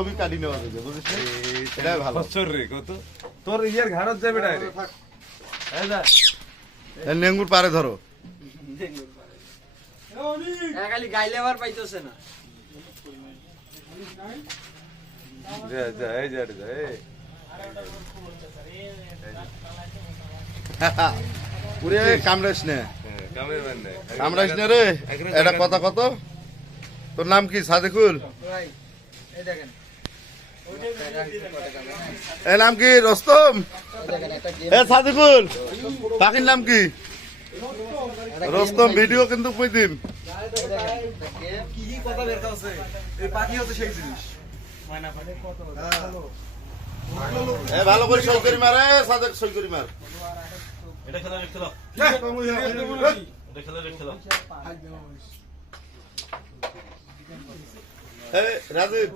ছবি কাটি নেওয়া যাবে বুঝছিস এটাই ভালো বছর রে কত তোর ইয়ার ঘাড়ত যাবে ডাইরেক্ট এই যা এই নেঙ্গুর পারে ধরো খালি গাইলে আবার পাইতেছে না যা যা এই যা যা এই পুরে কামড়াইস না কামের বান্নে কামড়াইস না রে এটা কথা কত তোর নাম কি সাদেকুল ভাই এই দেখেন এর নাম কি রস্তম দেখেন একটা গেম এ সাদেকুল পাখির নাম কি রস্তম ভিডিও কিন্তু কই দিম কি কি কথা বের করছে এই পাখি হচ্ছে সেই জিনিস এ ভালো করে সই করি মারে সাদেক সই করি মার এটা খেলা খেলা এটা খেলা খেলা এ রাজীব